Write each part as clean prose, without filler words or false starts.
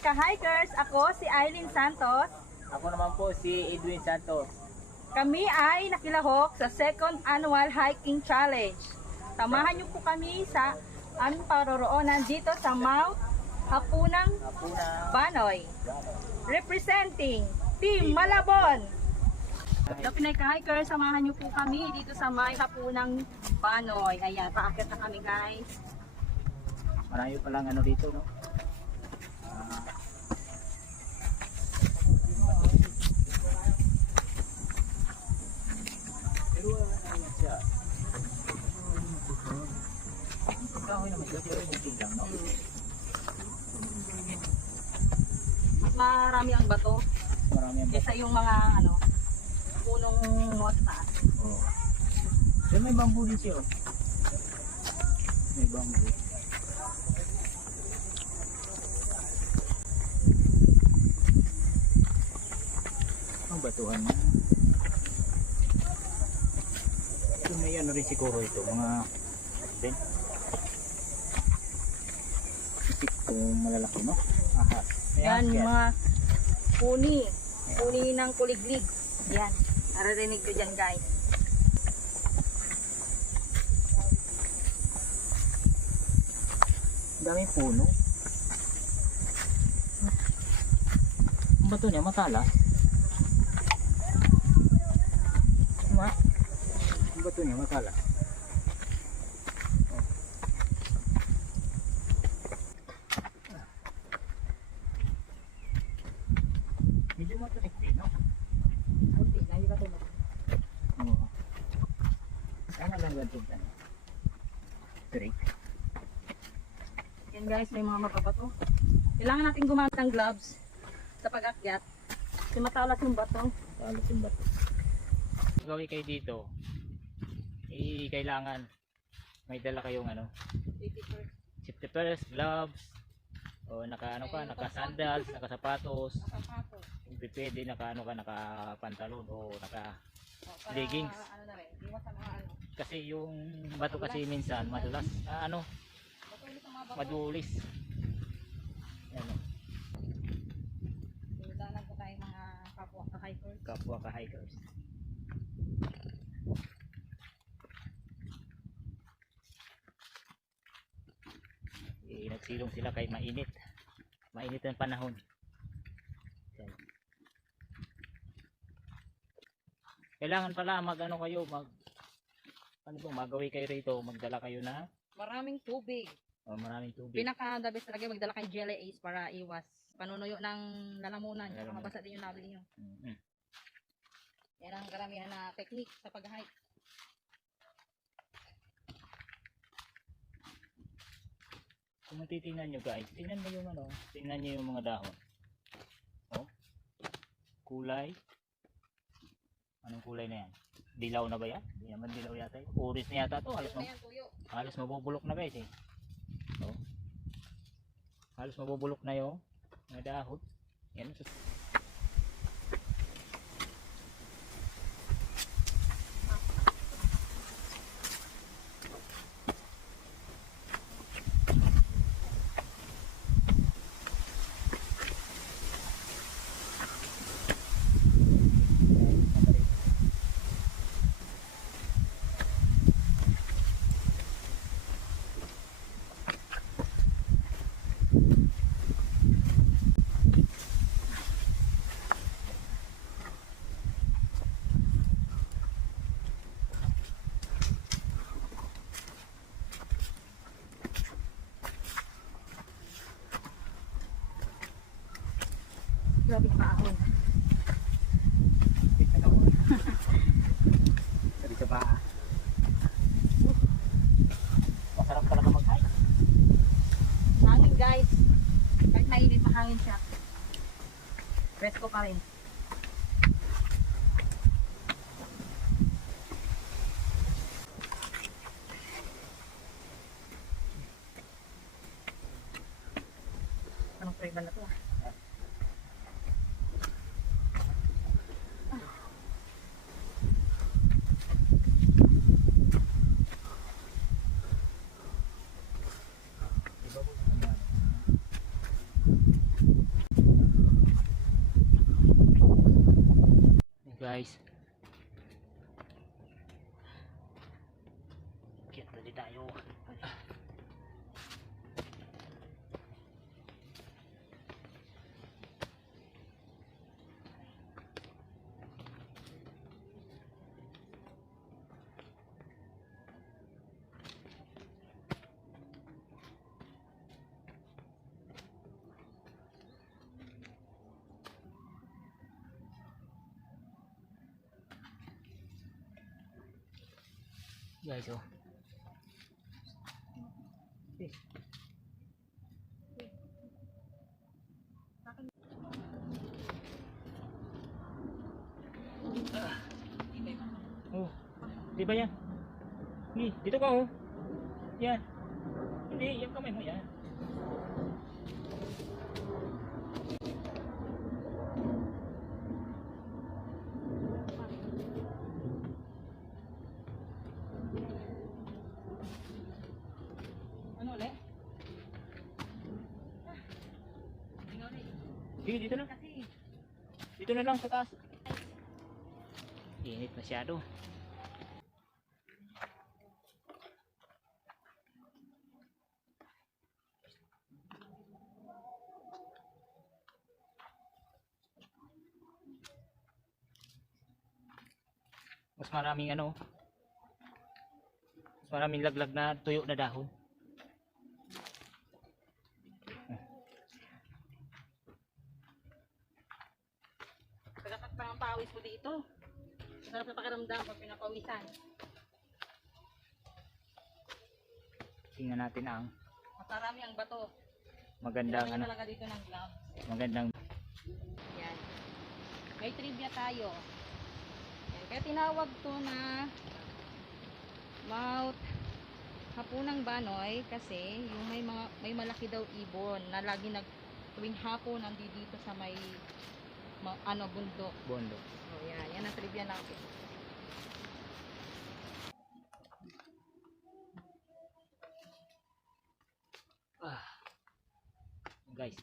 ka-hikers! Ako si Aileen Santos. Ako naman po si Edwin Santos. Kami ay nakilahok sa second annual hiking challenge. Samahan niyo po kami sa aming paroroonan dito sa Mount Hapunang Banoy. Representing Team Malabon. The Pinay ka-hikers, samahan niyo po kami dito sa may Hapunang Banoy. Ayan, paakyat na kami guys. Marami pa lang ano dito, no? Pero ano siya? Kahoy naman siya, pero kunti lang, no? Mas marami ang bato Marami ang kaysa yung mga ano, punong mota. Oo. Diyan may bamboo din siya, oh. May bamboo. Ang batuhan na. Ito may ano rin siguro ito, mga din. Isip ko malalaki, no? Ahas. Yan, yung mga puni. Puni ng kuliglig. Yan. Naririnig ko dyan guys. Ang daming puno. Ang bato niya matalas. Diba? Ang bato niya matalas. Medyo matarik din, no? Kunti na, hindi ka tumat. Oo. Sana lang ganito dyan. Trick. Yan guys, may mga mababato. Kailangan natin gumamit ng gloves sa pag-akyat. Kasi matalas yung bato. Palos yung bato. Gawin kayo dito, kailangan may dala kayong ano, safety first, gloves, o naka sandals, naka sapatos, kung pwede naka pantalon o naka leggings. Ano na rin, iwas sa mga ano. Kasi yung bato kasi minsan madulas, madulis. Yan, Simulan po tayo mga kapwa ka-hikers. kapwa ka-hikers. Nagsilong sila kay mainit ang panahon. Yan. Kailangan pala mag-ano kayo, magawi kayo rito, magdala kayo na Maraming tubig. maraming tubig. Pinaka-the best talaga magdala kayong jelly ace para iwas panunuyo ng lalamunan. Saka Lalamunan. mabasa din yung labi niyo. Yan ang karamihan na technique sa pag-hike. Kung titingnan nyo guys, tingnan mo yung ano, tingnan nyo yung mga dahon. Oh, kulay. Anong kulay na yan? Dilaw na ba yan? Hindi naman dilaw yata yun. Oris na yata to. Halos mabubulok na guys eh. Oh. Halos mabubulok na yung mga dahon. Yan. Grabe pa ako. Sabi sa paa. Masarap talaga mag-hike. Hangin guys. Kahit mainit, mahangin siya. Presko pa rin. Anong flavor na to? guys. Kaya tali tayo. Guys, oh. Oh, di ba yan? Hindi, dito ka oh. Yan. Hindi, yung kamay mo yan. Ano ulit? Sige, dito na. Kasi, Dito na lang sa taas. Init masyado. Mas maraming ano. Mas maraming laglag na tuyo na dahon. pagkakat pa ang pawis mo dito. Sarap na pakiramdam pag pinapawisan. Tingnan natin ang Matarami ang bato. magandang Kailangan ano, talaga dito ng gloves. magandang Yan. May trivia tayo. Yan. Kaya tinawag to na Mount Hapunang Banoy kasi yung may malaki daw ibon na lagi tuwing hapon nandito sa may bundok. bondo. So yan ang trivia natin. Guys,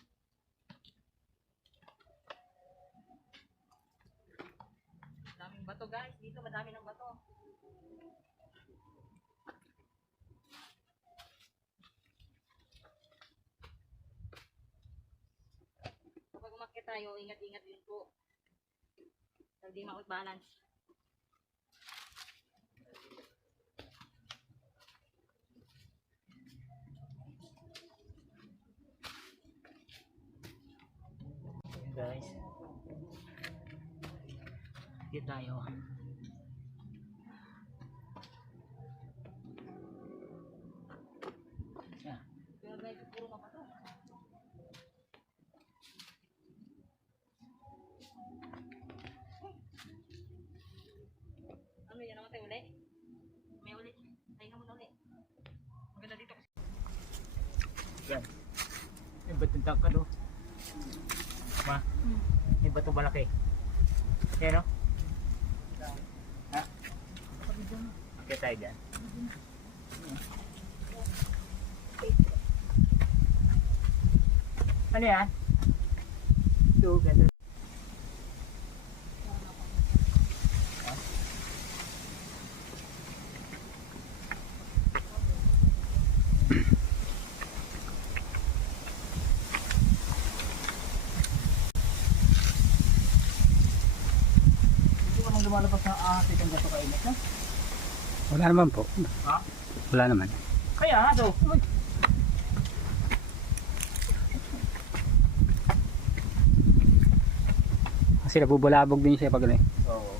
Daming bato guys, dito madami ng bato. Kapag umakyat tayo, ingat-ingat din po. Hindi ma-balance. guys. Dito tayo. Yan. Pero guys, puro mabato. Ano yan naman tayo uli? May uli. Tayo nga muna uli. Maganda dito kasi. Yan. May batong tangkad oh. Ma, may bato malaki. Yan oh. Ha? Kaya tayo dyan. Ano yan? Ito, ganda. Lumalabas na ahit ang gato kainit na? Wala naman po. Ha? Wala naman. Kaya aso. Kasi nabubulabog din siya pag ano eh. Oo.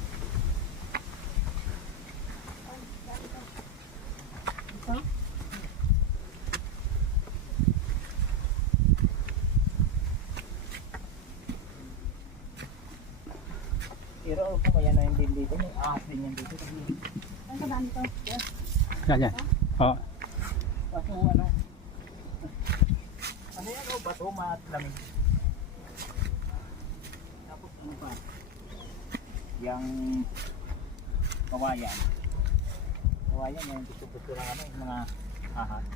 Pero kung kaya na din dito, may ahas din yan dito. Ano ba dito? Yes. Yan yan. Oo. Bato ano? Ano yan o? Bato matlamig. Tapos ano pa? Yang kawayan. Kawayan yung gusto-gusto lang ano, yung mga ahas.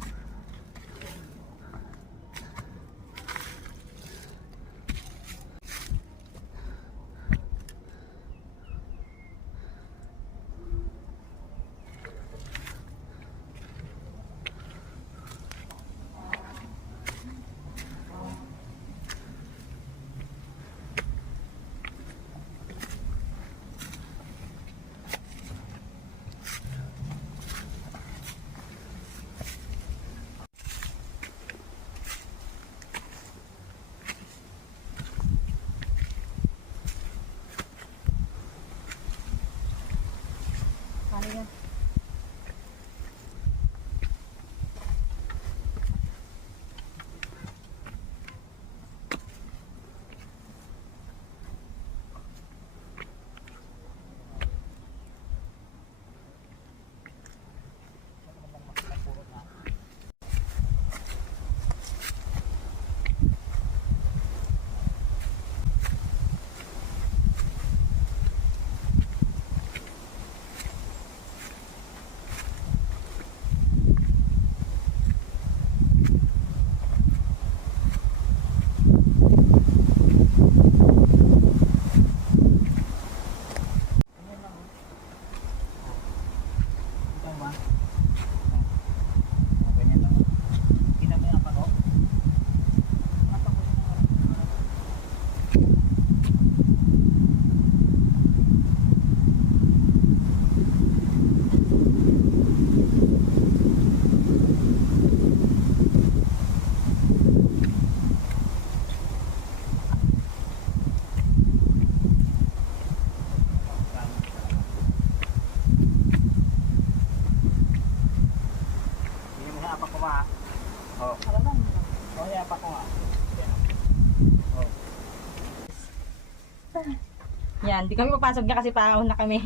Yan, di kami papasok niya kasi paahon na kami.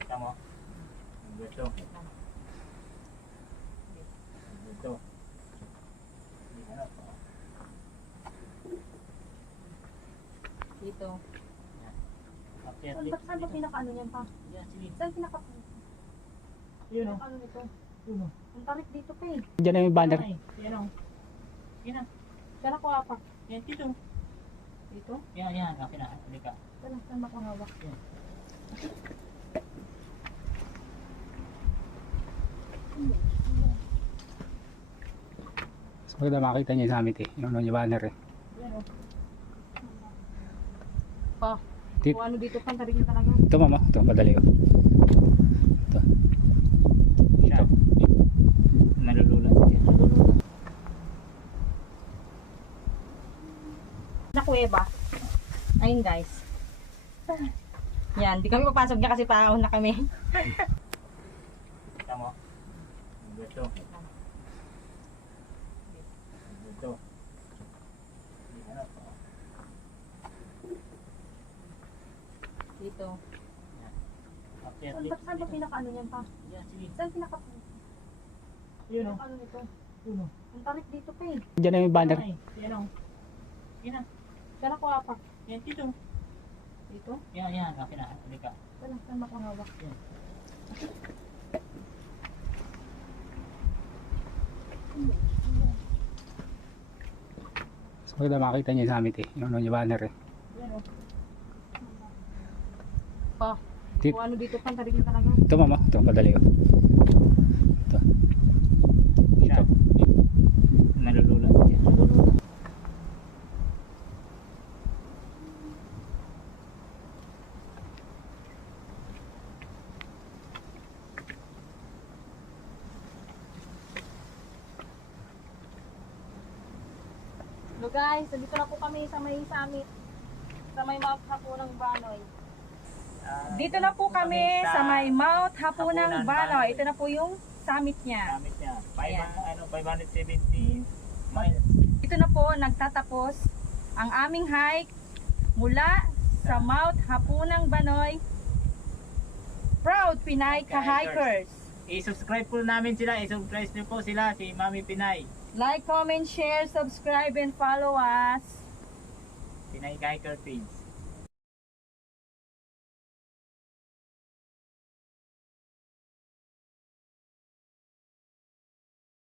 Kita mo. Ito. Ito. Dito. Akyat Saan dito. ba pinaka-ano niyan pa? Yan, sige. Saan pinaka... Yun o. Ano nito? Yun o. Ang tarik dito pa eh. Diyan na yung banner. Yan o. Yan na. Saan ako hapak? Yan dito. Dito? Yan, yan. Akin na. Halika. Saan ako hawak? Yan. Mas maganda makita niya yung summit eh. Yung ano yung banner eh. Yan o. Pa. Dito. Kung ano dito pa, ang tarik na talaga. Ito mama. Ito madali oh. Ito. Ito. Nalululat. Yan. Na kuweba. Ayun guys. Yan, di kami papasok niya kasi paahon na kami. Kita mo. Ito. Ito. Yan o. Dito. Akyat Saan dito. ba pinaka-ano niyan pa? Yan, sige. Saan pinaka... Yun o. Ano nito? Yun o. Ang tarik dito pa eh. Diyan na yung banner. Yan o. Yan na. Saan ako hapak? Yan dito. Dito? Yan, yan. Akin na. Halika. Saan ako hawak? Yan. Mas maganda makita niya yung summit eh. Yung ano yung banner eh. Yan o. Pa. Dito. Kung ano dito pa, ang tarik na talaga. Ito mama. Ito madali oh. Ito. Ito. Nalululat. Yan. Hello guys, nandito na po kami sa may summit. Sa may Mount Hapunang Banoy. Dito na po kami sa may Mount Hapunang Banoy. Ito na po yung summit niya. Gamit niya. Ayan. 570 miles. Dito na po nagtatapos ang aming hike mula sa Mount Hapunang Banoy. Proud Pinay Ka-Hikers. I-subscribe po namin sila. I-subscribe niyo po sila si Mami Pinay. Like, comment, share, subscribe, and follow us. Pinay Hiker Page.